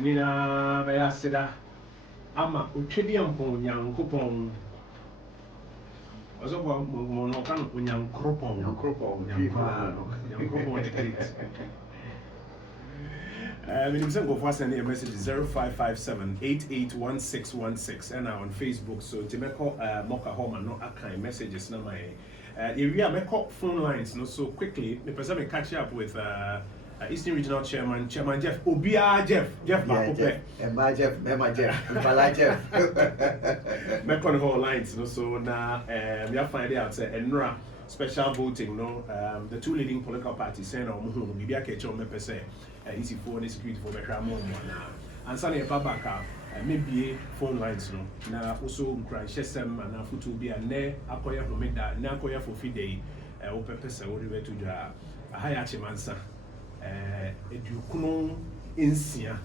Nina Bayasida Ama Uchedium Pon Yang Coupon. Also, Monocan Yang Cropon, Yang Cropon, Yang Cropon. Minimum go for sending a message 0557-881616 and on Facebook. So to make Mocha Home and not kind messages. No my area make phone lines. No so quickly. The person catch up with Eastern Regional Chairman Jeff Obia Jeff Jeff make on whole lines. No so now we are finding out Enra special voting. No the two leading political parties saying maybe I catch on me per se. Easy phone security for better more now. And Sunday Babaka maybe phone lines no. Now also crash them and now to be a ne akoya for make that na akoya for feed day open person all the way to the higher chimansa edukuno insia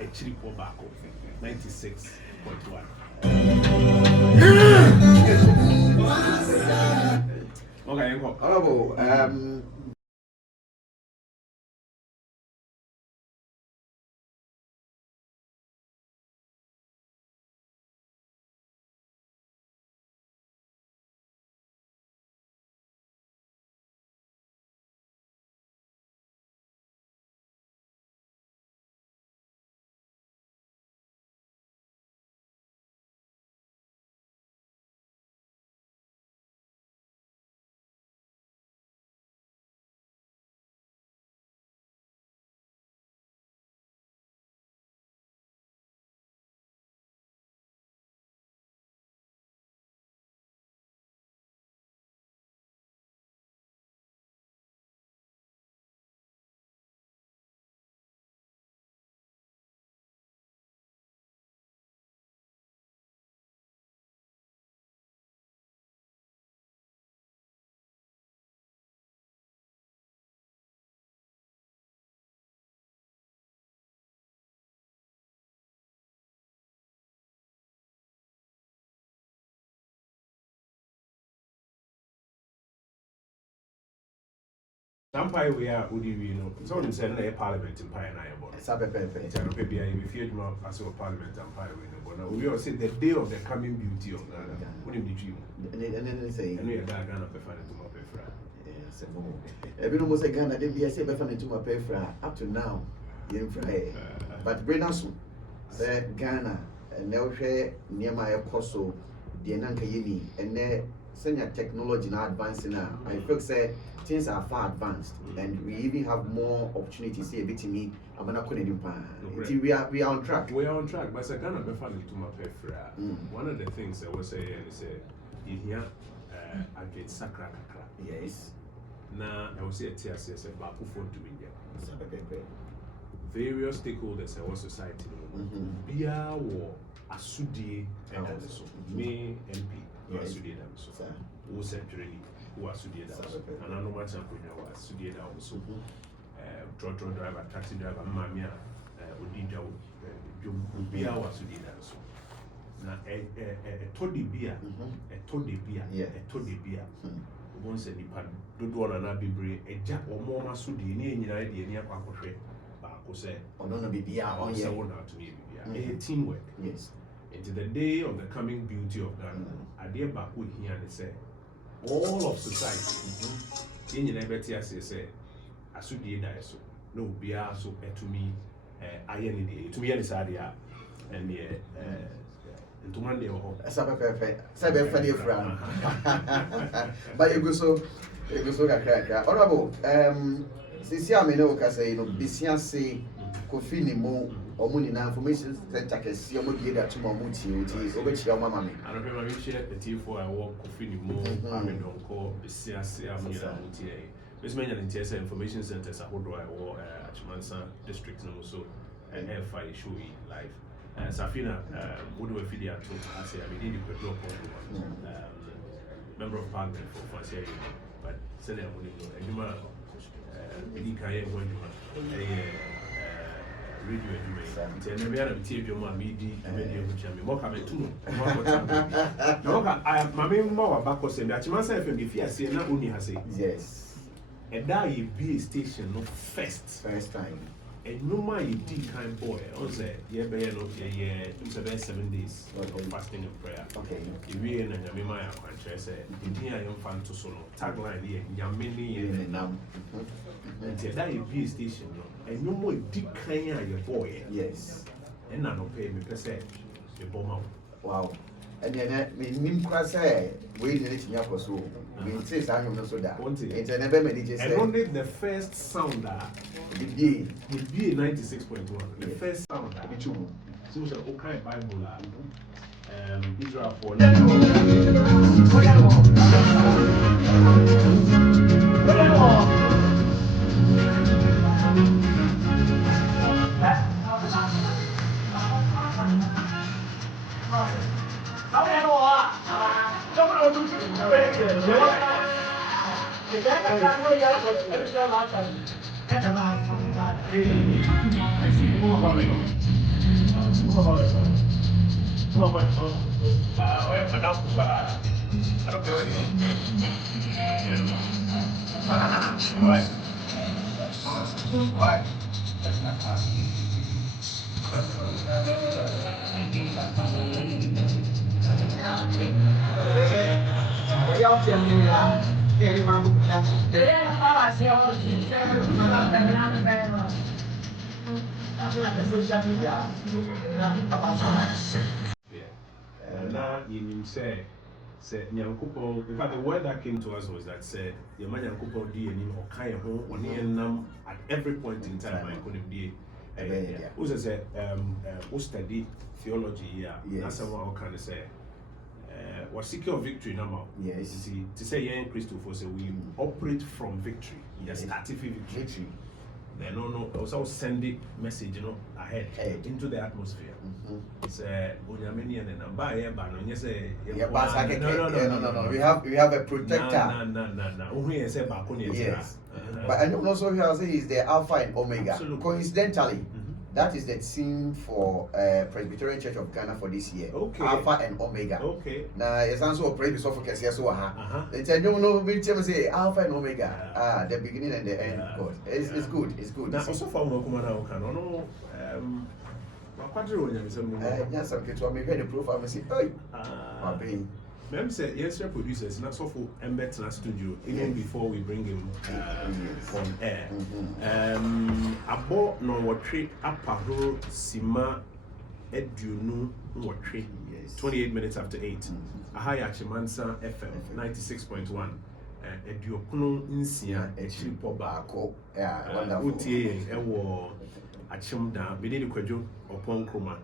a chip back 96.1. Okay, Honorable, Empire we are would you know someone said a parliament in Pine Iron. Maybe I feared more as a parliament empire we know. But we all say the day of the coming beauty of Ghana. Wouldn't be you? and then say, and we are Ghana preferred to my prefer. Everyone was a Ghana, they be a safe to my pay up to now. But bring us say Ghana and now share near my apostle, the Nanka Yini, and there senior technology now advancing now. I feel say things are far advanced and we even have more opportunities here between me. I'm not going to we are on track. We are on track, but I Ghana preferred to my prefer. One of the things I was saying is in here I get Sakra. Yes. Now I will say TSS about phone to India. Various stakeholders in our society. Bia or Asudi and also me MP who Asudi and so who centrally who Asudi and I know much of Asudi and also trotro driver, taxi driver, Mamia, Udinja, Bia or Asudi and so. Now a toddy beer, a toddy beer. Once a nipa do one and be brave, a jack or more masudi, any idea near Aquafe, Baco said, or no, be on your own out to me, a teamwork. Yes. Into the day of the coming beauty of Ghana, I dear Baku here and say, all of society, in your liberty, as I say, I should be so. No, be so to me, I any day, to me, any sadia, and yeah, to Monday or home. Sabe funny from. But you go so crack. Honorable, since I mean, no, say, no, Bisiansi, Kofini Mo, or Munina information center can see what you get to Mamuti, which your mamma. I don't remember share the tea for I walk Kofini Mo, I don't call Bisiansi, Muti, This man and TSA information centers are hold or Chimansa district no so and FI show live. Safina would do a video to I say I mean the Kojo Oppong Nkrumah member of parliament for Fancy, but say I wouldn't know. And you might really can't when you radio and you may have TV on my media which I mean, what have I to know? My main more back was saying that Chimansa FM, if you see, not only has it. Yes. And that you be a station no first time. And no my kind boy, I say, yeah, it's about 7 days of fasting and prayer. Okay. If we and I mean, my country say, India, I am fan to solo tagline here, Yamini and Nam. And that you be a station, and no more deep kind of your boy. Yes. And I don't pay me per se, the bomb out. Wow. And then we say we did it in your so we say I am so that it's never many and only the first sounder would be 96.1. The first sounder which you so okay Bible Israel for now you say Nyankopɔn, in fact the word that came to us was that said your man Nyankopɔn di enim ɔka ho ɔne nam at every point in time I couldn't be who says who study theology here that's what I can say we're secure victory now. Yes. See, to say yeah in Christ for say we operate from victory. Yes, starting victory. Then no, also send the message, ahead into the atmosphere. It's Onyameni and Namba here, but no, say no. We have a protector. No. Yes. But I know also here say he's the Alpha and Omega. Absolutely. Coincidentally, that is the theme for Presbyterian Church of Ghana for this year. Okay. Alpha and Omega. Okay. Now, it's also a praise of It's a no we say Alpha and Omega. The beginning and the end. God. It's good. It's good. Now, also for Mokumana, no. Yes, I'm going to make the profile and say, hey, Mem said, yes, your producers, not so for embed in our studio, even before we bring him on air. I bought no what trade aparo sima edunu what trade 28 minutes after 8. Ahaya Chimansa FM 96.1. Eduokuno Insia Echi Pobako. Yeah, wonderful. Utie ewo Achimda, Bidi Kojo Oppong Nkrumah.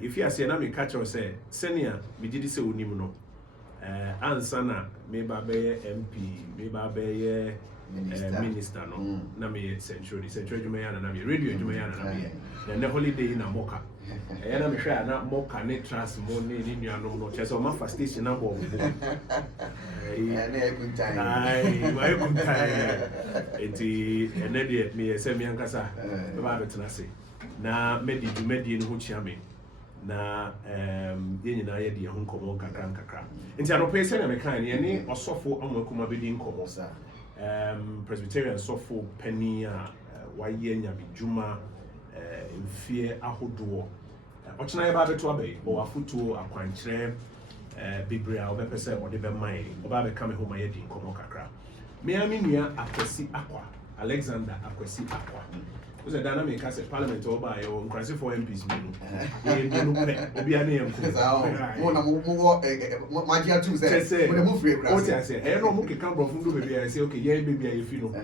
If you are saying, I catch or say, Senior, we did say Unimuno. Ansana, maybe MP, maybe minister, no, Nami Century Jumayana, Nami Radio Jumayana, and the holiday in a mocha. And I'm sure not mocha, net trust money in your no chess or my station number. And a good time. Aye, good time. And then me send me and Cassa, Babette Nasi. Now, Medi in Huchami. Na yɛn nyinaa yɛ de ho nkɔmɔ kakra nti anɔpɛ sɛ na meka ne ɔsɔfo Amakuma bɛdi nkɔmɔ Presbyterian sɔfo pani a wayɛ nyabedwuma mfie ahodoɔ ɔkyena yɛba bɛto abɛyi ɔwɔ afotuo akwankyerɛ bebree a ɔbɛpɛ sɛ ɔde bɛma yɛn ɔba bɛka me ho ma yɛdi nkɔmɔ kakra mea me nua Akwasi Akwa Alexander Akwasi Akwa was a dynamic as a parliament or by your crazy for MPs. My dear, two says, what I say, I don't look come from Dubai. I say, okay, yeah, baby, I feel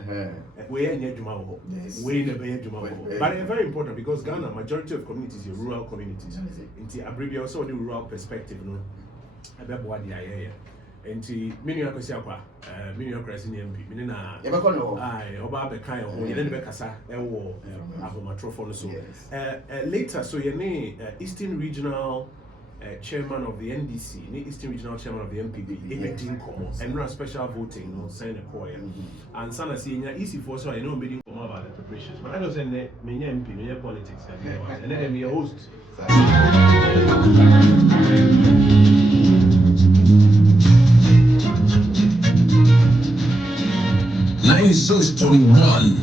we're near Jumao, way never near Jumao. But it's very important because Ghana, majority of communities are rural communities. In the abbreviation, also the rural perspective, no, I bet what the idea. enti menu akosi akwa menu akrasi ne MP mini na ye be ko no ai oba be kan ho ye ne be kasa e wo ahomatrofo no so later so ye ne Eastern Regional chairman of the NDC, Eastern Regional chairman of the MPP, Edin Komo, and run special voting, no sign a choir. And Sana saying, easy for so I know meeting Komo about the preparations. But I don't say, me MP, me politics, and then me a host. 96.1.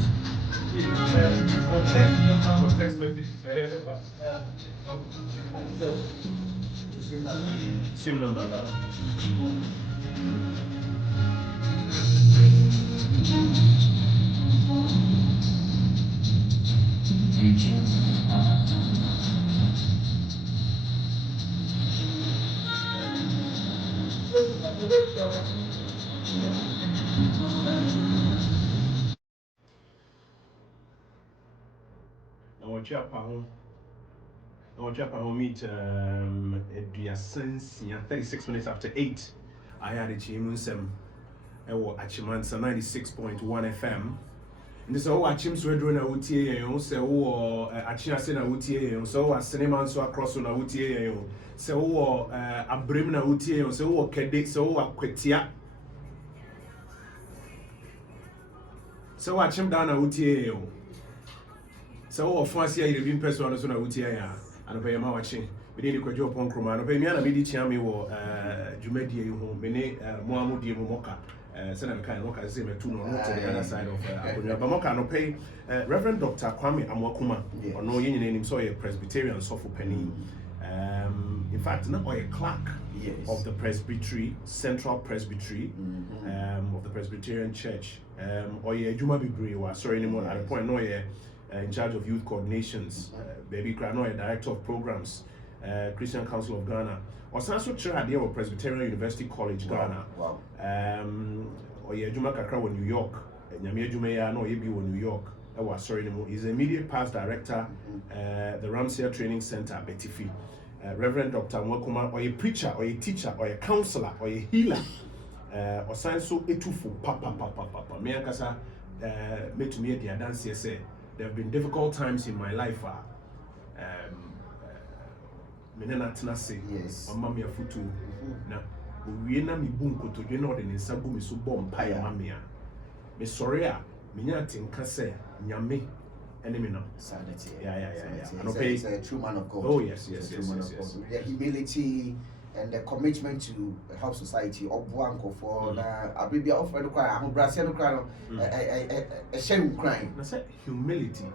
I want to meet at 36 minutes after 8. I had a Chimunsem Achimansa 96.1 FM. And this all Achims were doing a UTA, so Achiasin a UTA, so a cinema so across on a UTA, so a Brimna UTA, so Kedi, so a Quetia. So Achim down a UTA. So fancy I been person on a UTA. And pay my watching. We need to Kojo Oppong Nkrumah. And pay me and Midi Chiami or Jumedi, you many Moamudi Moka, Senator Kai Moka, same two no to the other side of Abuja. But Moka no pay Reverend Dr. Kwame Amwakuma, or no union name, so a Presbyterian Sofu Penny. In fact, not a clerk of the Presbytery, Central Presbytery of the Presbyterian Church, or a Juma Bibri, or sorry anymore at a point, no, in charge of youth coordinations, Baby Krano, a director of programs, Christian Council of Ghana, or Sanso Chair of Presbyterian University College, Ghana, or Juma Kakra, New York, and Yamia Jumea, no, Yebi, New York. Sorry, he's a immediate past director, the Ramsey Training Center, Betifi. Reverend Dr. Mwakuma, or a preacher, or a teacher, or a counselor, or a healer, or Sanso Etufu, Papa, Meakasa, made to me at the dance, say. There have been difficult times in my life. Menena Tenase, Mamma Futu. Now, we na mi bunko to you know the Nisabu Misubom Paya Mamia. Miss Soria, Minatin Kase, Nyame, enemy now. Sanity. Yeah. He's a true man of God. Oh, yes. The humility and the commitment to help society. Obuanko for the Abibia offer the cry, Brasian cry, a shame crying. I said humility,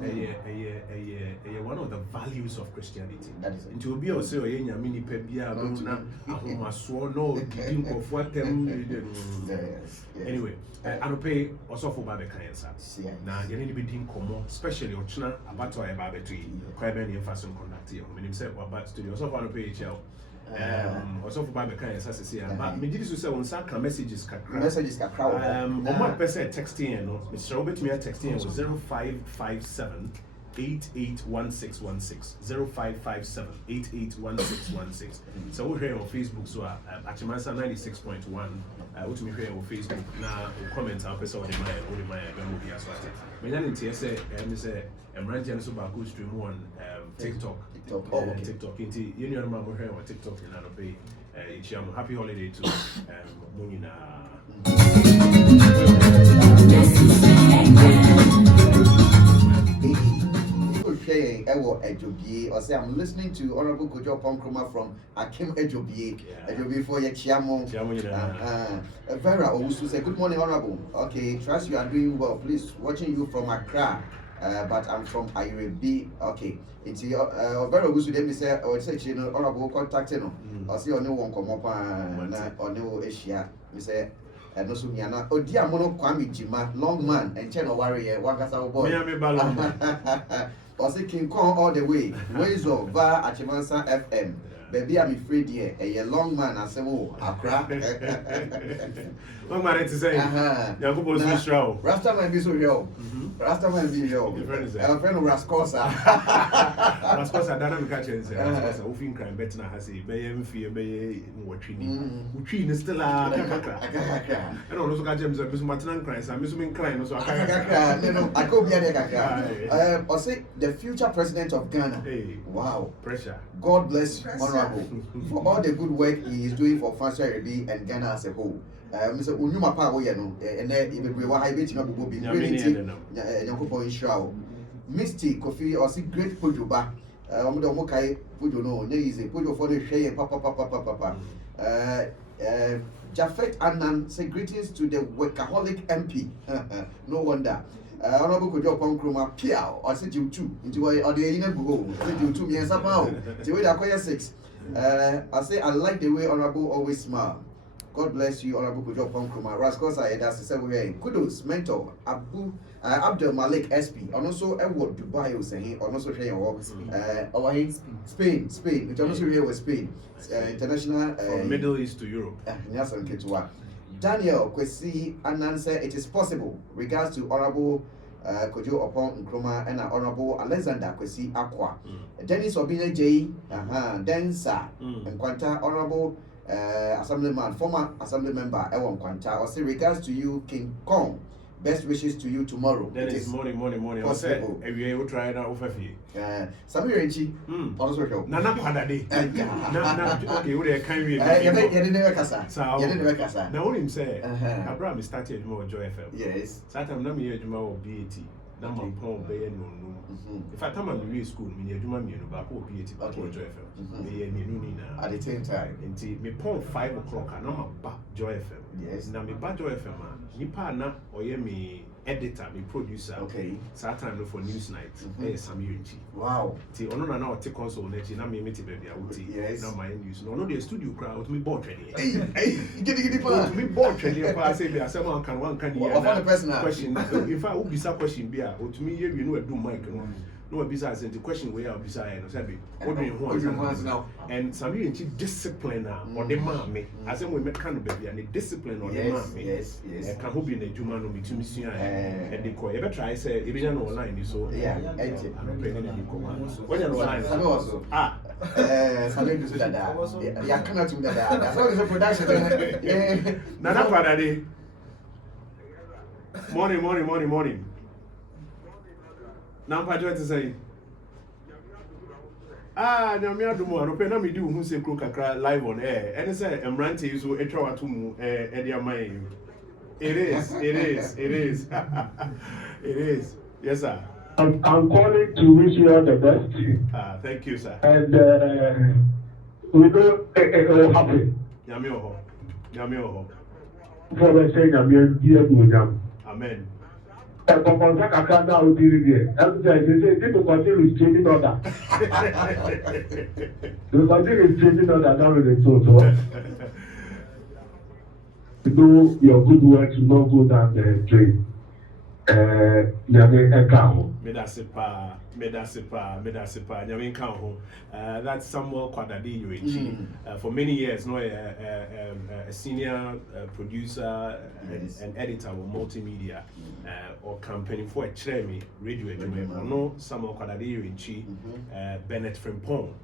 one of the values of Christianity. That is it. To be also a mini pebia, no, didn't go for them. Anyway, I don't pay also for Babekansa. Now, you need to be doing common, especially Ochna, about to a barbetree, Quaben, fashion conductor. When himself about studio, also want to pay HL. Also for Babekan, as I say, but me did say on Saka messages, on my person texting, Mr. Robert me texting was 0557 881616 0557 881616. So we're here on Facebook, so Achimansa 96.1. What me here on Facebook now comment our person on my movie as well. Me nan say I'm running so back stream on TikTok. TikTok. You know I'm here on TikTok and I'll be happy holiday to Munina. I'm listening to Honorable Kojo Oppong Nkrumah from Akim Ejobie. Ejobie for your Chiamo. Vera Owusu say, good morning, Honorable. Okay, trust you are doing well. Please, watching you from Accra. But I'm from Irebi. Okay. It's Vera Owusu, then we say, or say, Honorable contacting. I'll see on one come up on no Asia. We say, and also Miana. Oh, dear Mono Kwame Jima, long man, and Channel Warrior, Wakasa boy. Or say King Kong all the way. Ways of Bar Achimansa FM. baby, I'm afraid here. A long man, I say, oh, I cry. Long man, it's saying, you're going to show. Rasta might be so real. Rasta might be real. Your friend is a friend of Rascosa. Rascosa, Dana catching, Rascosa, who think I'm better than Hassi, Bayam Fee, Bay, watching. Which is still a I don't know, catch him, Miss Martin Christ, I'm missing Klein, so I could be a or say the future president of Ghana. Hey, wow, pressure. God bless Honorable for all the good work he is doing for Fancy Ready and Ghana as a whole. Mr. Unyuma Power, and then even we were high betting up will be Misty Kofi or see great Pujuba. Mokai Pujo no, easy Pujo for the Shay and Papa. Jafet Annan say greetings to the workaholic MP. No wonder. Honorable Kojo Oppong Nkrumah Piao or say you two into or the inner go. Say you two years about. The way that acquire 6. I say I like the way Honorable always smile. God bless you, Honorable Kojo Oppong Nkrumah. Rascosa, that's the same way. Kudos, mentor, Abdul Malik SP, and also Edward Dubai was saying, or also saying, Spain, which also here was Spain, international. From Middle East to Europe. Yes, okay, to what? Daniel Kwesi Ananse, it is possible. Regards to Honorable Kojo Oppong Nkrumah and Honorable Alexander Kwesi Akwa. Dennis Obine J, Densa, and Quanta Honorable. Assemblyman, former assembly member, Ewon Kwanta, or say regards to you, King Kong. Best wishes to you tomorrow. That is morning. Possible. Every year we try now over fee. Samir Enchi, also show. Nana Padade. Okay, we are kind You didn't never casa. You didn't never casa. Now, what him say, Abraham started more Joy FM. Yes. Satam Nami Juma or BAT. Number Pong Bay no. If I come and read school, me Juma me no back or BAT or Joy FM. At the same time. Until me Pong 5 o'clock, and I'm a back Joy FM. Yes. Now me back Joy FM. Nipa na or me editor, me producer. Okay. Saturday for news night. Samir Enchi. Wow. Ti ono na o take console nechi na me meet baby awuti. Yes. Na my news. No the studio crowd me board training. Hey, get pa. Me board training pa say be asem one can here. Of all the personal question. In fact, who bisa question be a to me here we know do mic no. No bisa say the question where I bisa no say be. What do you want now? And Samir Enchi discipline or the mame. Asem we make kind of baby and the discipline or the mame. Yes. Can who be na juma no me to me sua and they call ever try say e be na online so. Yeah. When you're online. Salut to Dada. Yeah, cannot do that. That's all the production. Nana Padade. Morning. Now, Pajo to say. Nyame adumo anope na me di hu se kro kakra live on air. And say emrante so etwa watomu e dia man. It is. It is. Yes, sir. I'm calling to wish you all the best. Thank you, sir. And we know it will happen. Nyame oho. For the sake of your Amen. And for the Kaka now, we did it. They say people continue changing order. They continue changing order now with the total. You do your good work to not go down the drain. Medasipa. That's Samuel Kwadadi Yuichi. For many years, no, a senior producer and editor of multimedia or campaigning for a Cheremi radio. No, Samuel Kwadadi Yuichi, Bennett Frimpong,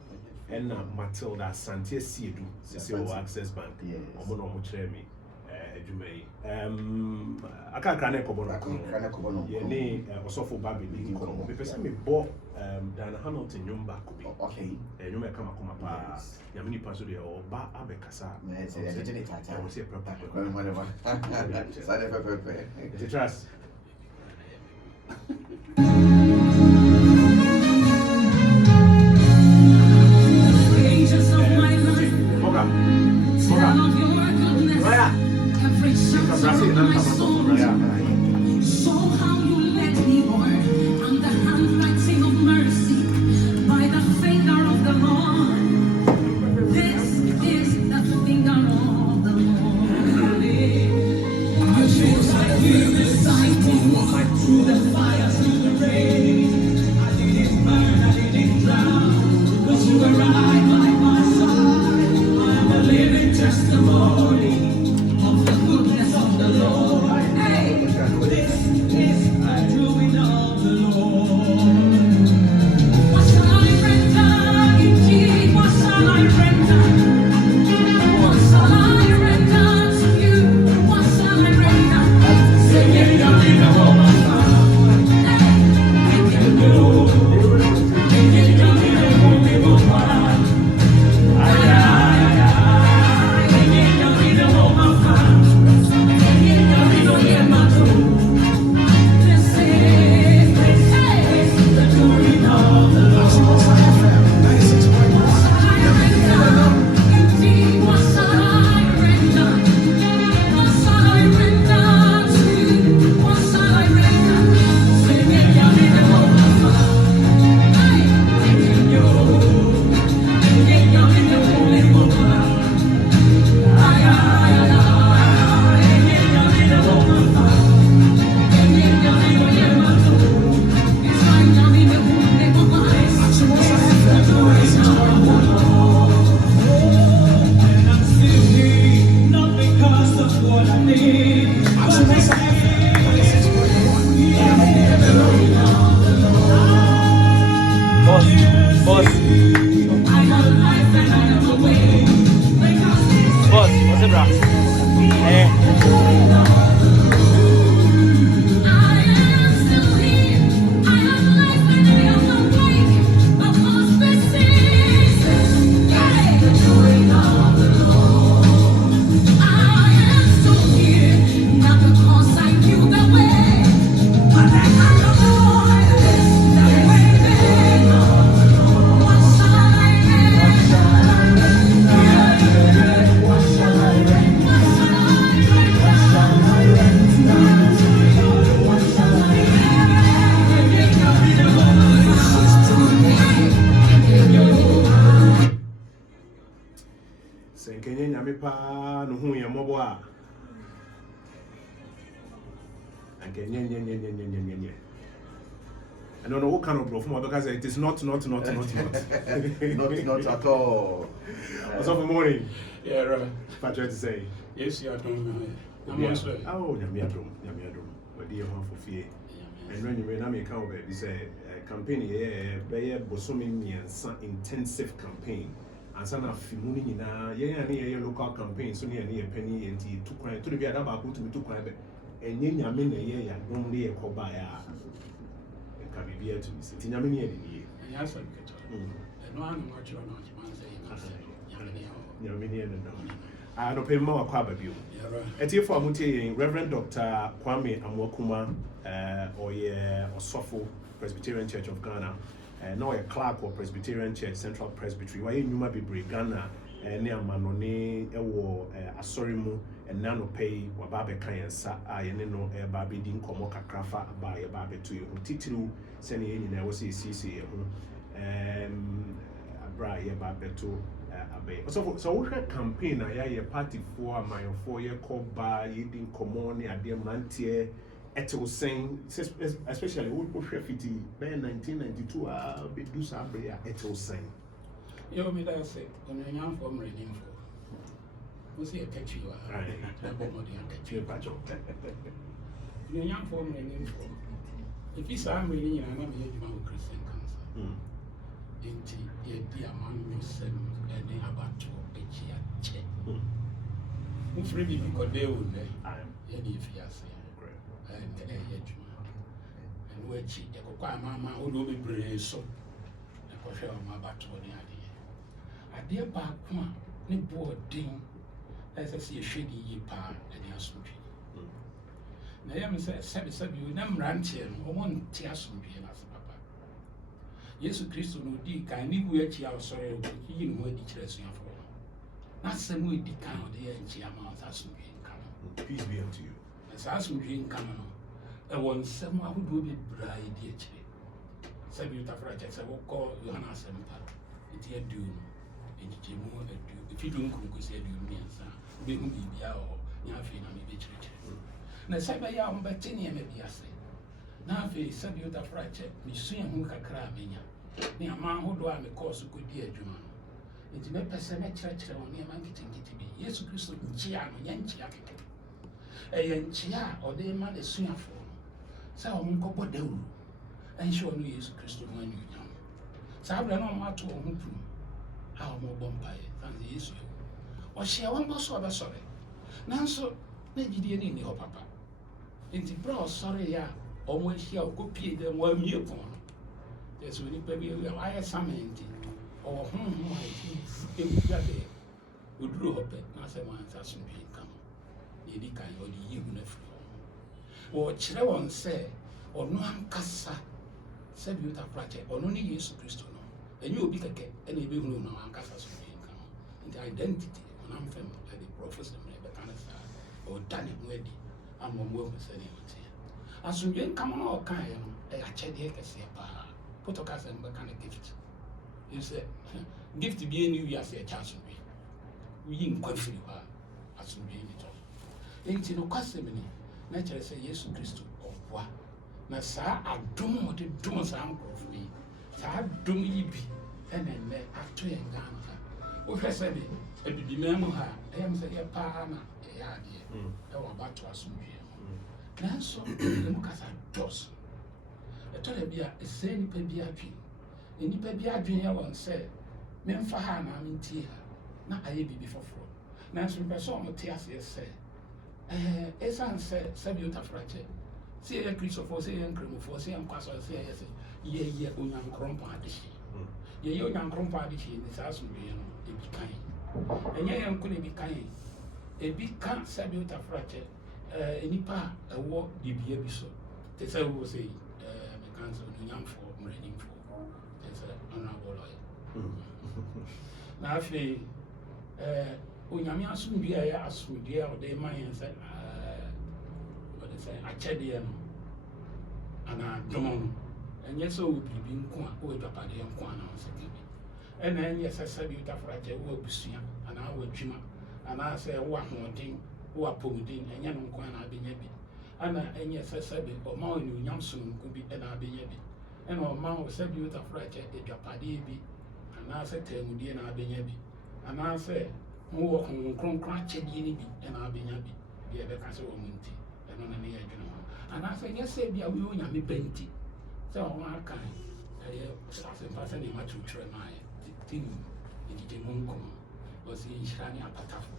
and Matilda Santia Siedu, CCO Access Bank, or Mono Cheremi. I can't cry Kobono. Ye also for Baby Lincoln. Because me bought Dan Hamilton Yumba could be okay. You may come up Yamini Pasudi or Ba Abekasa. I will say proper. The trust. So how you let me war, I'm the handwriting of mercy by the finger of the Lord. This is the finger of the Lord. I chose I hear the sight through the fire, through the rain. I didn't burn, I didn't drown, 'cause you arrived by my side. zebra. Senkenya nyame pa no hu yemobo a ankenya nye I don't know what kind of bluff because it is not not at all. What's up in the morning? Yeah, right. Patrick to say. Yes, you are doing. I'm also. Oh, nyame adom. What do you want for fear? And when you may come over, this campaign be bosomi miensa intensive campaign. And some of Fimuni na ye local campaign so near penny and tea to cry to be a double to be to cry. And yen yamin a year only a cobaya. Can be here to me. Sitting a minute in here. Yes, I get it. No one watch your not I don't pay more quababue. At here for Muti, Reverend Dr. Kwame Amwakuma, or Sofo Presbyterian Church of Ghana, now a clerk or Presbyterian Church, Central Presbytery, why you might be Ghana, near Manone, Asorimu, and Nano Pay, Wababe Kayansa, I know a baby din Komoka Krafa by a baby to you, Titilu, sending in I was a CC, Abra, Babe to. So what campaign I party for my 4-year call by eating common at the Mantier et was saying, especially what graffiti by 1992 be do Sabria et was saying. You mean that say when a young form reading for was he a catch you are right? Catch you patch up. The young form reading for if he's I'm reading, I'm not a Christian cancer. Into a dear man, yourself, and they have about 2 check. Who freely because they would be any fiancé and a hedgeman. And where she, the Coca Mamma, who will be brave so. The Cocha of my back to the idea. I dear back one, no board ding, as I see a shady pa and the assumption. Naomi said, you never ran here, or one tearsum being as papa. Yes, Christo no di can you actually our sorry, you know what the church for. Not some way the count here in Chiama as come. Peace be unto you. As I soon drink come on. One someone who will be bride, dear. Sabu Tafraja, I will call Johanna Sempa. It's here do. It's Jimu, if you don't cook, say you mean, sir. We will be our Yafi and maybe church. Now, Sabaya, but 10 years maybe I say. Now, if you Sabu Tafraja, we soon who can cry me. Near man who do I make course good dear Juman. It's a person at church on near man getting to be. Yes, Christo, Chia, Yanchia. A Yanchia or they man is soon for. So I won't go but do. And show me yes, Christo when you young. So I ran on my to home. How more bumpy than the issue. Or she won't go so sorry. Now, so maybe the any of papa. In the bro, sorry, yeah, always here, go pay them 1 year upon. There's when you baby, I have some empty. Or it would drew up it, not say one thousand being come. The Dika or the uniform. Or Chilawon say, or no one cassa, said you that project, or no need use Christo. And you will be a cat, and you will know one cassa's being come. And the identity, when I'm famous, like the professor, or done it ready, I'm on work with anyone. As soon as you come on all kind, I check the put a cast and kind of gift. You say, gift to be a new year, say a chance to be. We in country, as soon as you ain't no custom. Naturally say, yes, Christo, or what? Now, sir, I don't want to do some of me. I don't be, and then after you and Ghana. What I said, it be memoir, I am saying a partner, a idea, or about to assume here. Now, so look as I does. I told him, a same baby happy. And you baby I dream one said, Men for her, I'm in tear. Not I be before fraud. nanso mpɛ sɛ ɔmo te aseɛ sɛ ɛsiane sɛ sɛbi wotafrakyɛ sɛ yɛyɛ kristofoɔ sɛ yɛyɛ nkramofoɔ sɛ yɛ nkwasɔ sɛ yɛyɛ sɛ yɛyɛ onyankorɔmpɔn adehye yɛyɛ onyankorɔmpɔn adehye ne saa asomdwoeɛ no ebi kan ɛnyɛ yɛn nko na ebi kan ebi ka sɛbi wotafrakyɛ nipa a ɛwɔ bibia bi so te sɛ wo sɛ meka sɛ onyamfoɔ mmaranimfoɔ te sɛ honorable lawyer na afei onyame asomdwoeɛ a ɛyɛ asomdwoeɛ a ɔde ma yɛn sɛ ɔde sɛ akyɛdeɛ no anaa dom no ɛnyɛ sɛ ɔwɔ biribi nko a ɔwɔ adwapadeɛ nko a na ɔsɛ ka bi ɛna ɛnyɛ sɛ sɛbi wotafrakyɛ wɔ abusua anaa wɔ adwuma anaasɛ wɔ ahoɔden wɔ apɔmuden ɛnyɛ no nko a na abɛnya bi ɛna ɛnyɛ sɛ sɛbi ɔma wo anuonyam sononko bi ɛna abɛnya bi ɛna ɔma wo sɛbi wotafrakyɛ adwapadeɛ bi anaasɛ taamudeɛ na abɛnya bi anaasɛ wowɔ honhom kronkron akyɛdeɛ no bi ɛna abɛnya bi deɛ ɛbɛka sɛ wɔ mu nti ɛno na ne yɛ adwene ho anaasɛ ɛnyɛ sɛ bi a woyɛ onyame ba nti sɛ ɔho aka ɛyɛ asɛmpa sɛ nneɛma kyerɛkyerɛ no ayɛ tim ɛgyigye mu nkɔmmɔ ɔsɛ nhyira ne apatafo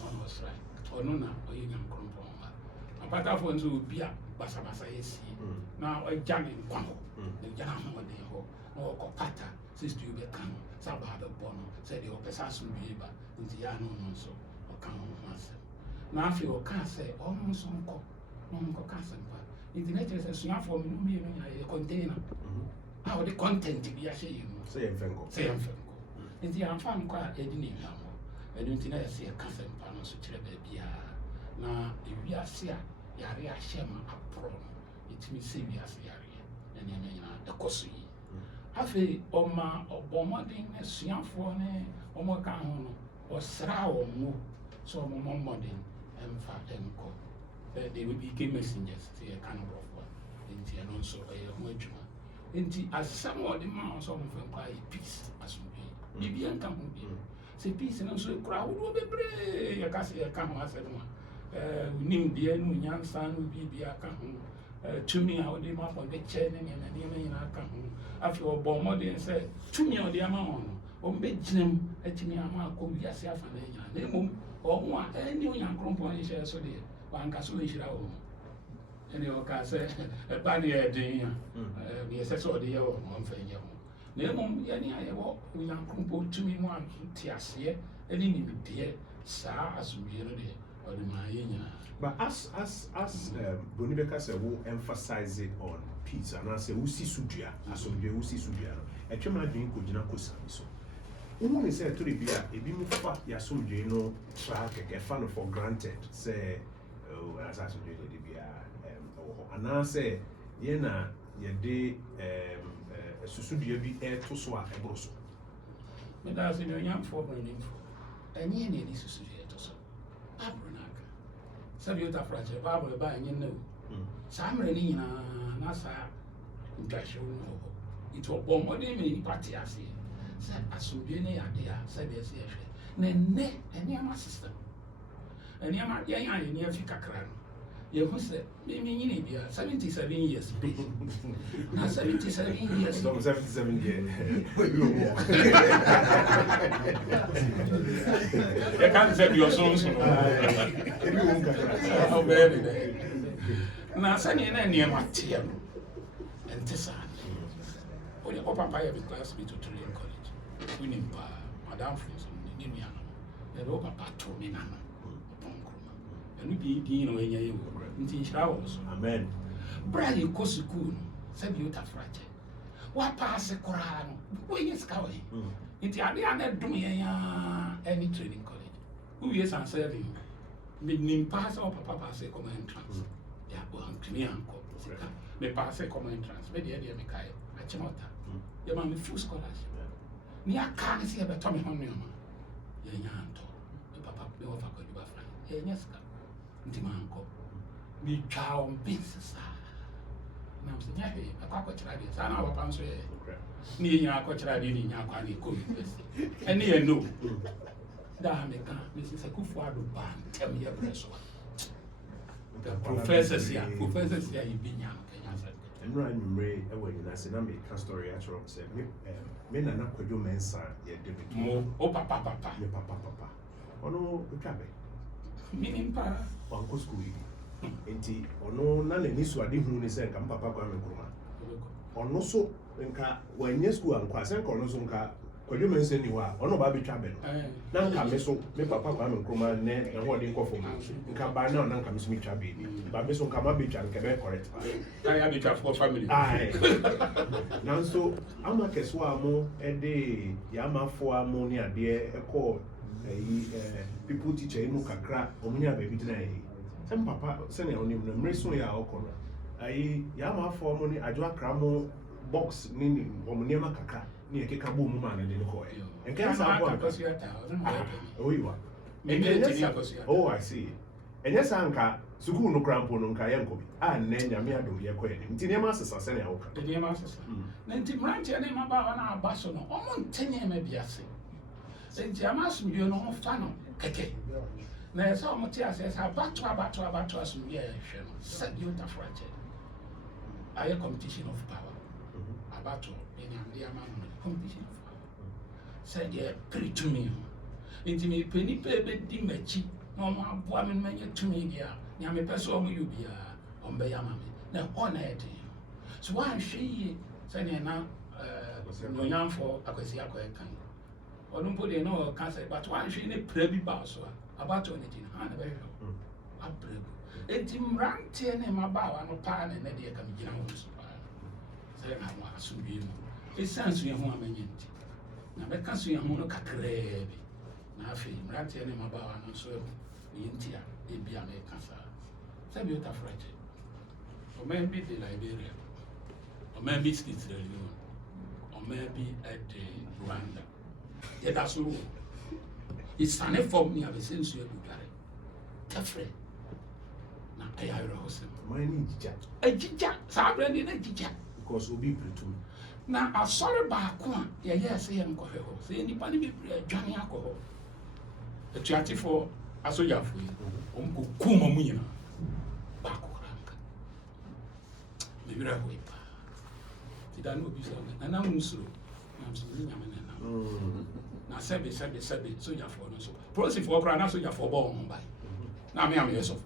ɔno ɔsra ɔno na ɔyɛ nyankrompɔn ma apatafoɔ nso obi a basabasa yɛsie na ɔgya ne nkwa hɔ na ɔgya ne ahoɔden hɔ na ɔkɔpata sɛ stuo bɛka no sɛ abaa bɛbɔ no sɛ deɛ ɔpɛ sɛ asomdwie ba nti yɛa no ɔno nso ɔka ho ho asɛm na afei ɔkaa sɛ ɔno nso nkɔ na ɔnkɔka asɛmpa nti na kyerɛ sɛ suafoɔ mmienu nyinaa yɛ container a wɔde content bi ahyɛ yɛ mu sɛ yɛmfɛ nkɔ nti yɛamfa nkɔ a ɛde ne hwam hɔ ɛno nti na yɛsɛ yɛka asɛmpa no nso kyerɛ baabiaa na ewiase a yare ahyɛ ma aporɔ no ɛtumi sɛ wiase yareɛ na nneɛma nyinaa ɛkɔ so yi afei ɔma ɔbɔ mmɔden ne suafoɔ ne ɔmo ka ho no ɔsraa wɔn mo sɛ ɔmo mmɔ mmɔden ɛmfa ɛnkɔ they will become messengers sɛ yɛka no borɔfoɔ nti ɛno nso ɛyɛ ho adwuma nti asɛm a ɔde ma wɔn sɛ ɔmo mfa nkɔ ayɛ peace asomdwoe biribia nka ho bi sɛ peace no nso kura ahodoɔ bebree yɛka sɛ yɛka ho asɛm a nimdeɛ no nyansa no biribia ka ho tumi a wɔde ma bɔdɛkyɛ ne nneɛma nyinaa ka ho afei ɔbɔ mmɔden sɛ tumi a ɔde ama wɔn no wɔn bɛgyina mu atumi ama akɔ wiase afa no nyinaa na mmom wɔn a ɛne onyankopɔn hyɛ so deɛ wanka so nhyira wɔn ɛne ɔka sɛ ɛba ne yɛ den a yɛsɛ sɛ ɔde yɛ wɔn wɔmfa nyɛ ho na mmom yɛne a yɛwɔ onyankopɔn tumi mu a te aseɛ ne nimdeɛ saa asomdwie no deɛ ɔde ma yɛ nyinaa. But as Bonibeka said, we emphasize it on peace, and I say we see sudria, asomdwe we see sudria. Etwe ma dwen ko gina ko sami so. Umu ni say to the bia, ebi mu fa ya asomdwe no try keke fa no for granted. Say as asomdwe de bia and I say ye na ye de susudua bi to so a ebro so. Me da se no yam for burning for. Enye ne di susudua to so. Abro na sɛbi wotafrakyɛ bible ba ɛnyɛ no saa mmerɛ no nyinaa na saa ntwahyew no wɔ hɔ nti ɔbɔ mmɔden ma nnipa te aseɛ sɛ asomdwoe no yɛ ade a sɛdeɛ sɛ yɛhwɛ na nnɛ nneɛma system nneɛma yɛn a yɛni afi kakra no yɛhu sɛ menyini bia 77 years be na 77 years 77 years yɛka ne sɛ biɔsonso no ɔbɛyɛ ne dɛ na sɛneɛ na nneɛma teɛ no ɛnte saa wode ɔpapa yɛ me class bi tutorial college wonim paa madam fo so ne nuanom yɛde wopapa to me nano Oppong Nkrumah ɛno din na wɔanya yɛ wɔ nti nhyira wɔ so amen bra yɛkɔ sukuu no sɛbi wotafrakyɛ woapaase koraa no woyɛ sika wɔ nti ade a na ɛdom yɛn a ɛne training college wowie san serving menim paa sɛ ɔpapa paase common entrance yɛantumi ankɔ sika mepaase common entrance medeɛ deɛ mekaeɛ akyemɔta yɛma me full scholarship ne yɛaka ne sɛ yɛbɛtɔ me ho nneɔma yɛnya antɔ me papa mewɔfa kwadwuba fra yɛnya sika nti mankɔ metwa wɔn base saa nam sɛ nyɛ hwee ɛkɔ akɔkyerɛ adeɛ saa na papa nso yɛ ne yɛnya akɔkyerɛ adeɛ ne yɛnya akɔ ane ɛkɔ university ɛne yɛ no daa meka mesi sɛ Kufuor ado baa ntɛm yɛbrɛ so a professors a yɛbɛnya no kanya sɛ ɛnura nwummerɛ ɛwɔ nyina sɛ na meka story akyerɛ sɛ me nana Kojo Mensa yɛde me mo o papa me papa ono twabe Meaning pa. wanko school yi enti ono na ni so ade hu ni se nka papa Kwame Nkrumah ono so nka wanye school anko asen ko ono so nka Kojo mense ni wa ono ba be twabe no na nka me so me papa Kwame Nkrumah ne ho de nkofo nka ba na nka me so me twabe ni ba me so nka ma be twa nka be correct I have a for family. ai na so ama keso amo ede ya mafo amo ni ade ekọ people teacher inu kakra omunya ba bi dina yi sem papa se ne onim na mreso ya okọ no ai ya mafo amo ni ajo akramo box ni omunya makakra ni ekeka bo mu ma na de ko e enka sa bo oyiwa oh I see enya sa nka sukuu no krampo no nka yenko bi ne nyame adom ye ko ye nti ne ma sesa se ne awoka ne ma sesa na nti mranche ne ma ba na aba so no omo ntenye ma biase nti amasum yo no fa no keke na esa omo ti ase sa bato asum ye hwe no sabi o tafrache aye competition of power abato eni ande ama competition of power said ye pretty to me nti me peni pe be di machi no ma aboa me manye tumi dia nya me pese o mu yubia o mbe ya mame na ona ede so wa hwe se ne na no nyamfo akwasi akoyekan onu mpo de no ka se but wa hwe ne pra bi ba so abato ne tin ha na be hwe abregu enti mrante ne mabawa no pa ne ne de ka mi gina ho so pa se na wa so bi no esansu ye ho amanye nti na be ka so ye ho no kakra bi na afi mrante ne mabawa no so yintia ebia na kasa sabi o tafrache o man be the Liberia o man be Sierra Leone o man be at Rwanda yeah that's all it's an form me have sense you gare tafre na ayaro hosem mani jija sa brandi na jija because obi pretu na asore ba ko a ye yes ye nko ho se ni pa ni be adwane akọ etuati for asoja fo omko kuma munyina ba ko ranka me bira ko ipa ti dan obi so na musuro na so ni nyama na sebe soja fo no so prosi fo kra na soja fo bo ho bai na me am yeso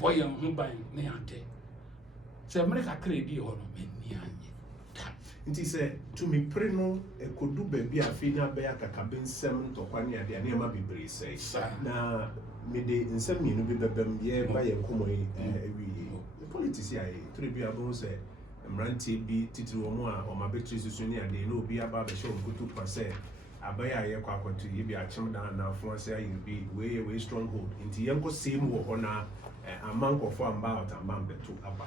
boy ho bai ne ante se America kredi ho no me ni anye nti se to me pre no ekodu ba bi afenya be akakabe nsem ntokwane ade ane ma bebre sei na me de nsem mienu bi bebem ye ba ye komo yi ewi politics ya e tore bi abo se mrantie bi titiri wo mu a o ma betri susu ni ade no obi aba be show gutu pa se abaya ye kwa kwatu ye bi achem dan na fo se ayi bi we stronghold nti ye nko same wo ho na amanko fo amba out amam beto aba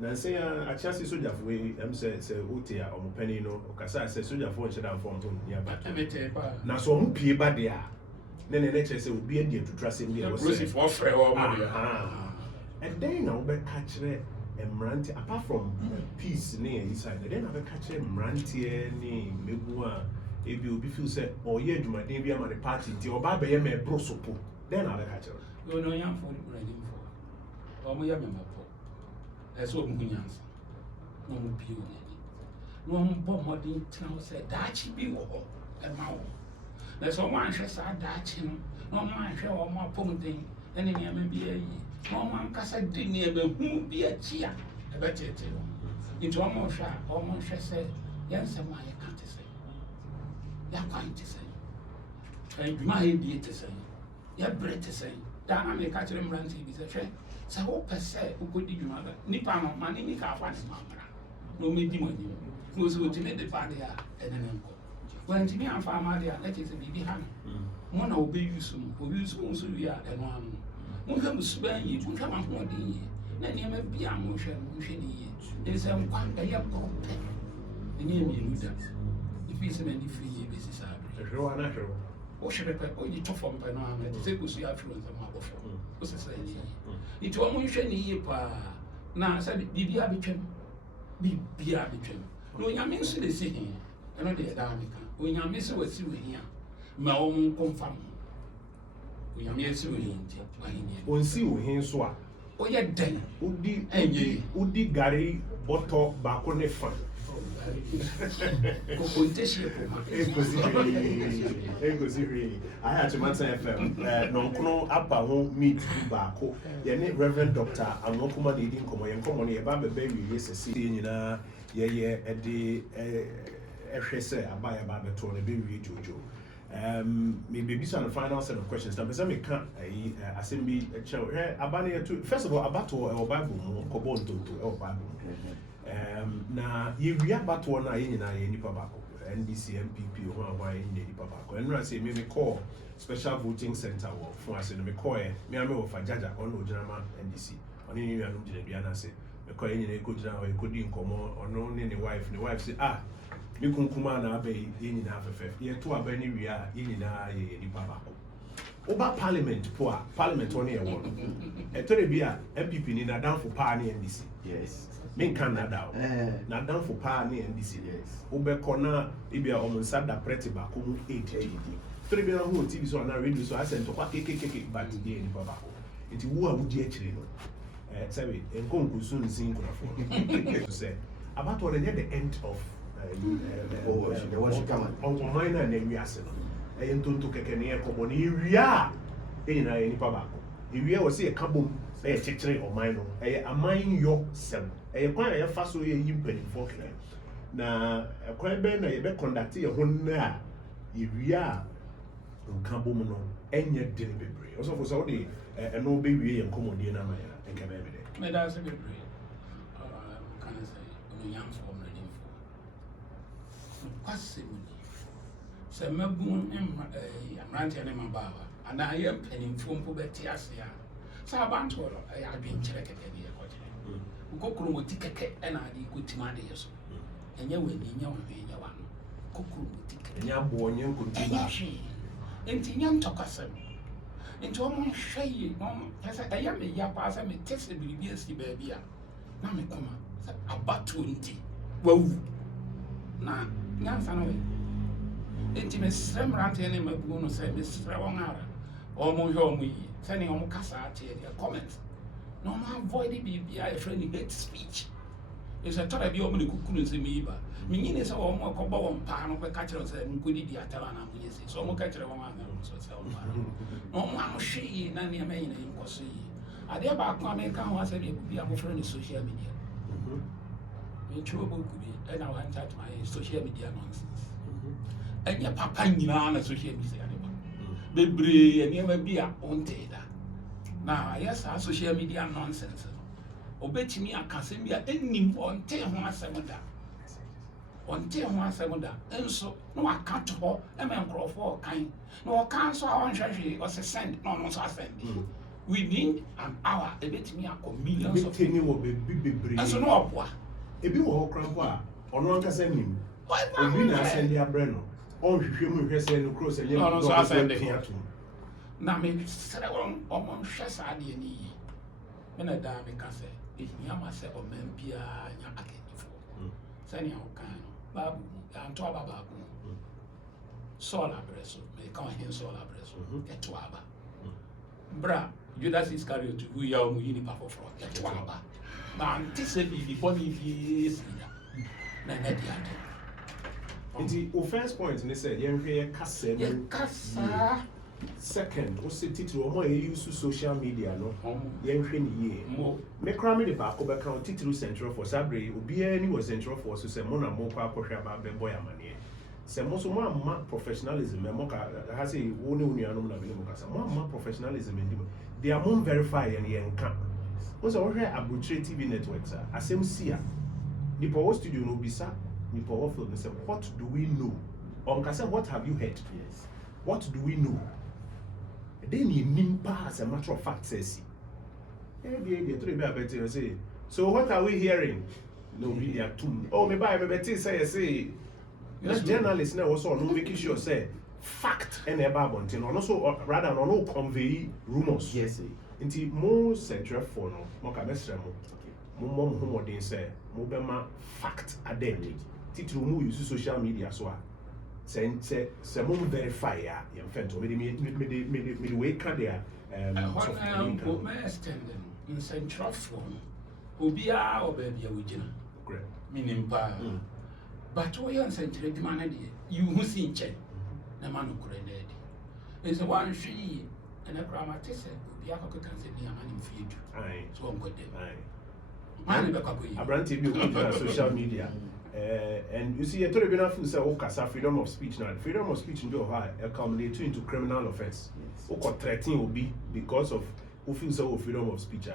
na say a chance soja for we say ote a omopani no okasa say soja for ncheda form to nya ba na so omo pie ba de a ne che say obi ade tutra sem de o say for frɛ wo mo de and then now be catch emranti apart from peace ne inside then na be catch emranti ni mebu a ebi obi feel say oye adwumaden bi ama the party nti oba be ye me bro sopo then na be catch no yam for ready for o mo ya me ma eso munyans no mo bio ni no mo bo modin town say daachi bi wo ho e ma wo na so mo anhwe sa daachi no mo anhwe wo mo apomden ene ne am bi ayi no mo ankasa di ne be hu bi achia e be tete wo nti wo mo hwe say yansa ma ye kan te say ya kan te say e dwuma he bi te say ya bre te say da na me ka kire mranti bi say hwe sa wo pese ukodi dwuma ba nipa no ma ni ka afa ne mamra no me di mani no so timi de pa de a ene ne nko when timi afa ma de a let it be ha mo na obe use mo obi use mo so wi a eno anu mo ka musuban yi mo ka ma ho de yi na ne ma bia mo hwe ni yi e se nkwa e ye ko pe ni mi lu da ifi se me ni free ye be sisa e hwe na hwe o hwe pe o yi to form pe no ama se ko su ya fro nza ma bofo o se sai ni iti wa munhwe ni yi pa na sabi bibia betwem no nyame nso de se hin eno de da ameka o nyame se wasi wo hin a ma o mun konfam o nyame se wo hin ti wa hin ni on si wo hin so a o ye den udi gari boto ba ko ne fa I had to mention FM. Non apa ho meet baako. Ye Reverend Dr. Anokuma de din komo ye komo ne ba baby yes nyina ye de ehwe se abaya ba beto ne be wi jojo. Maybe this on the final set of questions. Now, because I can't assembly first of all, about our Bible, Kobon to our Bible. Now, you react to one in Nipa Bako, NDC, MPP, or why in Nipa Bako. And I say, maybe call special voting center for us in the McCoy, me of Fajaja, on no drama, NDC, on any Diana say, McCoy in a good drama, you couldn't come or no, any wife, the wife say, me kunkuma na abe yini na afefe ye to abani wia yini na ye nipa bako oba parliament po a parliament one ye wo e to re bia MPP ni na down for pa ni NDC yes me kan na da na down for pa ni NDC yes obekọ na e bia omunsa da preti bako mu 8 to re bia ho TV so na radio so asent kwa kekekeke but ye nipa bako enti wo a wudi a kire no sabe enkonku sun nsin kunafo to say about what the end of the worship on mine and then we are saying, I am to Kekania Common area in a nipa bako. If we was a carbon, a chicken or mine, a mine your self, a quite a fast way you penny for now. A quite ben a better conduct your home now. If we are on Cambomono, and yet didn't be brave. Also for Saudi, and no baby and common dinner, and come every day. May that's a bit brave. Can I say, young form ready for possibly. So, Maboon and Ranty and Mababa, and I am penning from Pobetiasia. So, I want to have been checked at the airport. We go with ticket and I good to my ears. And you will in your one. Cuckoo ticket. And your boy, you could be into young talkers. Into almost shay, as I am a yapas and a tested baby. Now, me come about 20. Well, now, young family. Intimate Sam Ranty and Mabuno said, Miss Rawangara, almost home we sending on Cassa their comments. No, my avoid be a friendly hate speech. It's a total of your money couldn't see me, but meaning is all more combo on pan of the catcher and good idea. So, more catcher one no more she, none of me in Cossy. I dare back comment was a be a friend in social media. In trouble could be, and I went at my social media nonsense. And your papa in your social media. Baby, and never be a own data. Now, yes, our social media nonsense. Obey me, I can send me any on 10 on 10 and so no, I can't hold a man grow for kind. No, cancel our treasury or send no send. Within an hour, a bit me a millions of things will be big. And so no, if you walk around, or no one can send him. Why not send their brand? Oh, you can send across a little so I send here too. Now, maybe 7 almost shares are the knee. When I die, because if Yama said, or men Pia, sending out kind of Babu, and Toba Babu. Solar breast, may come in solar breast, get to Abba. Bra, Judas Iscariot, who you are in Papa for get to Abba. But anticipate the funny is the offense point, and they said, young here, Cassa. Second, what's the title? More use social media, no? Young ye. Me cram the back of account title central for Sabri, be any was central for so say Mona Moka Koshaba Boy Amani. Say most of my professionalism, Moka has a only Mocasa, more professionalism in them. They are more verified and young camp. Was over here arbitrary TV networks, as same seer. Nipo studio no bisa, Nipo field, they say, what do we know? Or what have you heard? Yes. What do we know? Then you nimpa as a matter of fact says so what are we hearing? No media too. Oh, maybe I better say yes, journalists now also no making sure say fact and a babontin and also rather no convey rumors. Yes, inti more central for no more camestra more modern say more fact a day. Title mu use social media so say more verify ya infento me wake there in central form obia or baby original correct meaning pa But we are saying to the man, you who see check, the man who couldn't. It's a one she and a grammatic said, the Yaka can say, me a man in feed. Aye. So I'm good. Man, a brand TV on social media. And you see, a terrible food say, oh, Casa, freedom of speech now. Freedom of speech in your heart accumulate into criminal offense. Or threatening will be because of who feels so freedom of speech.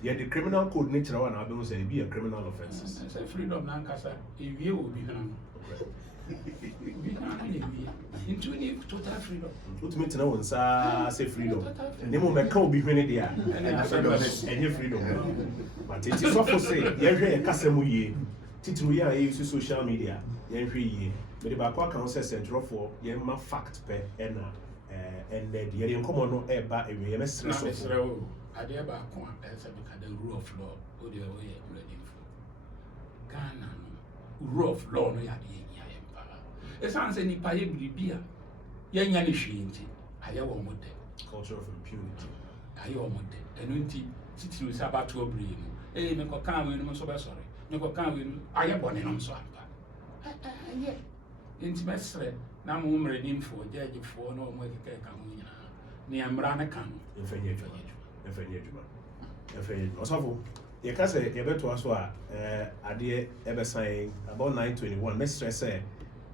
Yeah, the criminal code nature one I've been saying be a criminal offenses. I say freedom now, Casa, if you will be hung. Into total freedom. Ultimate now on say freedom. Nemo McCall be winning there. And your freedom. But it is also say, you're Casamuye, Tituya use social media, Yenri, but the Bakwa Council Central for Yema fact per and the Yerian Common air by a MS. I dare back one as the rule of law, or the way I'm ready for Ghana. Rule of law, no, it sounds any pie beer. Young Yanishin, I have one culture of impunity. I almost and sitting with about to a brain. Eh, no come when I'm so sorry. No come when I am born in so. Yeah, intimate threat. Now, I'm ready for judge for no more cake. Near Mrana can. Also, you can say, you better also, idea ever saying about 9:21. Mr. say,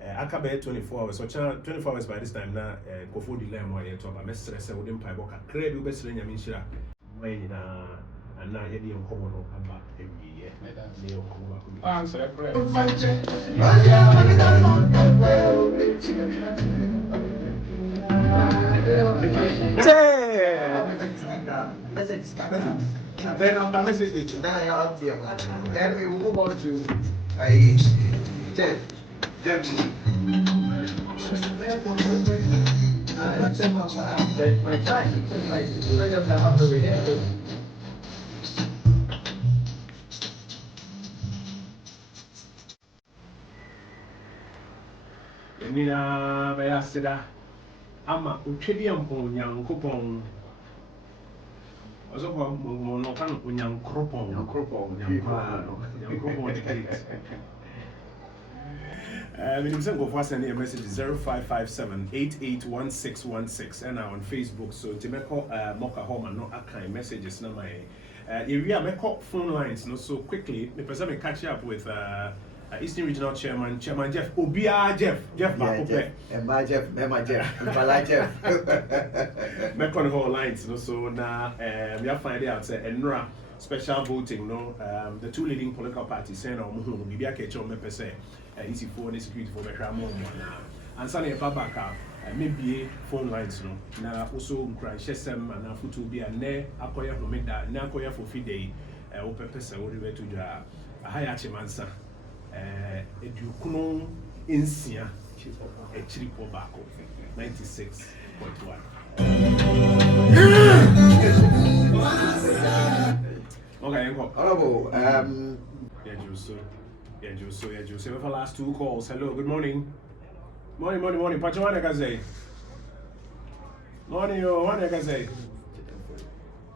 I can be 24 hours, so 24 hours by this time now, go for the lamb while you're talking about Mr. say, wouldn't pie walk a crave, you best in your mission. When and now you're the uncommon number every year. Answer, Then on the message, then I have the then we move on to Jeff. Nina Bayasida Ama Uchedium Young Coupon. Also, Monocan Young Cropon, young Cropon, go for sending a message 0557 881616 and now on Facebook. So to make Mocha Home and not a kind messages. No, my area make phone lines. No, so quickly, the person catch up with Eastern Regional Chairman Jeff Obia Jeff Bakope. And my Jeff, Jeff. Make on whole lines. No, so now we are finding out Enra special voting. No, the two leading political parties saying maybe I catch on me per se. Easy for the security for Beckham and Sunny Pabaka, maybe phone lines. No, now also cry Shesem and Afutu be a ne acquire for Meda, Nakoya for Fide, open person all the way to the Hayachi Mansa. Edukuno Insia, a triple backo, 96.1. Okay, Honorable, yeah, Jose. For last two calls. Hello, good morning. Morning. Pachawana Kaze. Morning, Yohana Kaze.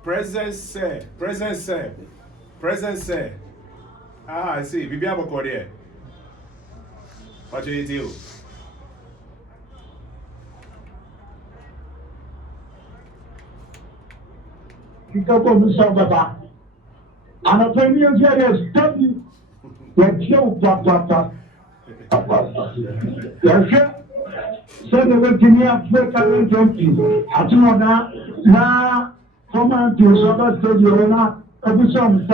Presence, sir. Ah, I see. Bibi Abokode. What do you do? You go to the Sabbath. And a premier is studying. Let's show Papa. Said the Virginia African country. I don't know now. Come on to Sabbath Stadium. Every some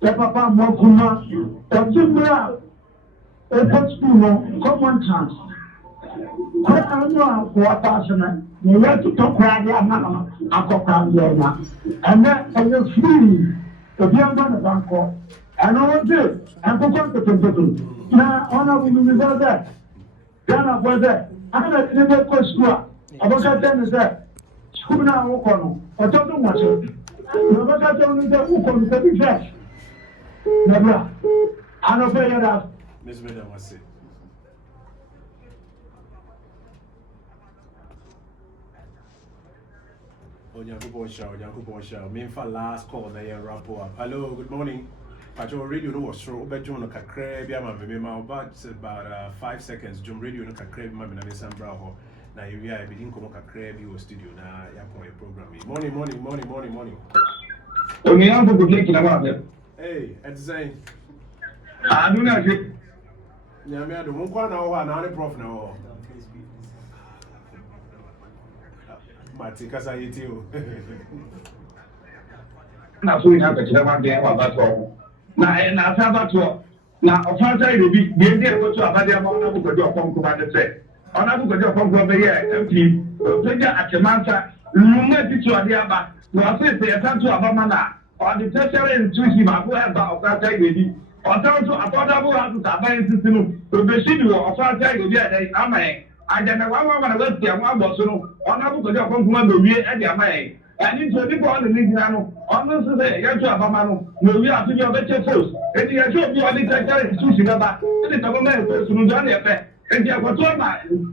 Papa Mokuma. That's a school. Common chance. I don't know what person. You have to talk right now. I got down and that is free. If you are going to Bangkok. And I want to, and for the now, honorable minister there. Ghana was there. I had a little question. About that, is that school now, Okono, or talking much. About that, only the Okon, the big flash. Never. I don't pay that. Miss Madam was it. Onyakubo Show. Me for last call, na wrap up. Hello, good morning. Pacho radio no was through Obejon no kakre bia ma me ma about 5 seconds Jom radio no kakre ma me na Sambra ho na you are be komo kakre bi wo studio na ya ko program. Morning. Only have to take it about it. Hey, at saying I do not get Nyame ado mo kwa na ho na prof na ho. Mati kasa yiti o. na so ina ka kira ma de wa ba to na sa ba to na ofanta ile bi de de wo to abade ma na bu Kojo Oppong Nkrumah de se ona bu Kojo Oppong Nkrumah be ye MP peja atemanta lume ti to ade aba na se se ya to aba ma na on the tertiary institution ma ko e ba ofanta ile bi ọ̀tọ́ tó affordable house àbáyé títí nù òbèsí ni wọ ọ̀fáàtà ìlòbí ẹ̀dẹ́ àmà ẹ̀ àjẹmẹ̀ wà wà wà wẹ́sì àwọn àgbọ̀sọ nù ọ̀nà àbúkọ̀ Kojo Oppong Nkrumah lòwí ẹ̀dẹ́ àmà ẹ̀ ẹni tó nípa ọ̀nà ní ìdíná nù ọ̀nà sísè yẹtù àbámá nù lòwí àfihàn ọ̀bẹ̀tẹ̀ fòs ètò yẹtù òbí ọ̀ní tertiary institution náà bá ẹni tọ́gbọ́n mẹ́rin fòs nù jọ́ ní ẹ̀fẹ́ ètò ẹ̀kọ́tọ́ ọ̀nà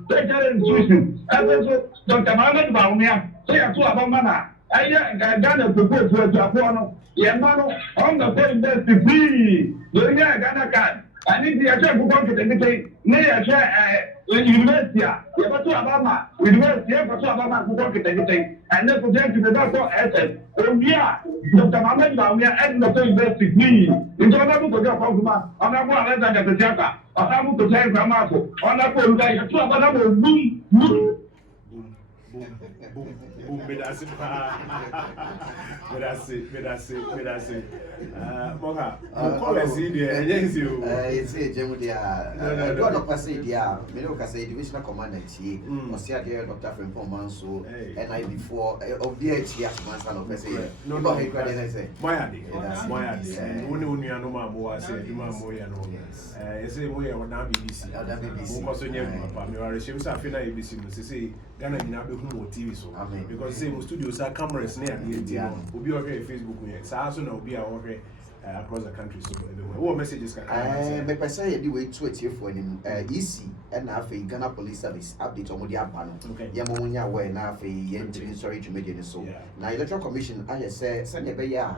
tertiary institution ẹgbẹ́ tó Dr. Mohammed Bawumia tó yẹtù àbámá nà ẹ̀yẹ Ghana gbogbo ètò ẹ̀tọ́ àpò ọ̀nà yẹn bá nù ọ̀nà tó invest free lórí ní Ghana card ẹni tí yẹ kẹ́ gbogbo kìtìkìtì ní yẹ kẹ́ yunifásitì à yẹ bá tó àbámà yunifásitì yẹ bá tó àbámà gbogbo kìtìkìtì ẹni kò jẹ́ kìtìkìtì bá tó ẹsẹ̀ òbí à Dr. Mohammed Bawumia ẹni lọ tó yunifásitì fìyì nítorí ọ̀nà àbúkọ̀ Kojo Oppong Nkrumah ọ̀nà àbúkọ̀ àlẹ́sà gàtẹ̀ tíátà ọ̀nà àbúkọ̀ jẹ́ ìgbàmáàfọ̀ ọ̀nà àbúkọ̀ olùkọ́ yẹ tó àbámà Medasi pa. Medasi. Moha. Call us in there. Yes, you. It's a gem with the do not pass it. Yeah, Melo Casa divisional commander here. Osia there, Dr. Frimpong Manso, and I before of the HF Mansan of SA. No, he cried. Say, Moyadi. Only no more. I said, you are more. I say, we are now BBC. Because when you are ashamed, I feel like ABC. Say, Ghana in a TV so. Because say studios are cameras near the will be over Facebook. So also now be over across the country. So what messages can me pesa ye di we to etie for him EC and na afi Ghana Police Service update omo di aba no ye mo nya we na afi ye ntiri sorry to media so na electoral commission aye say ne be ya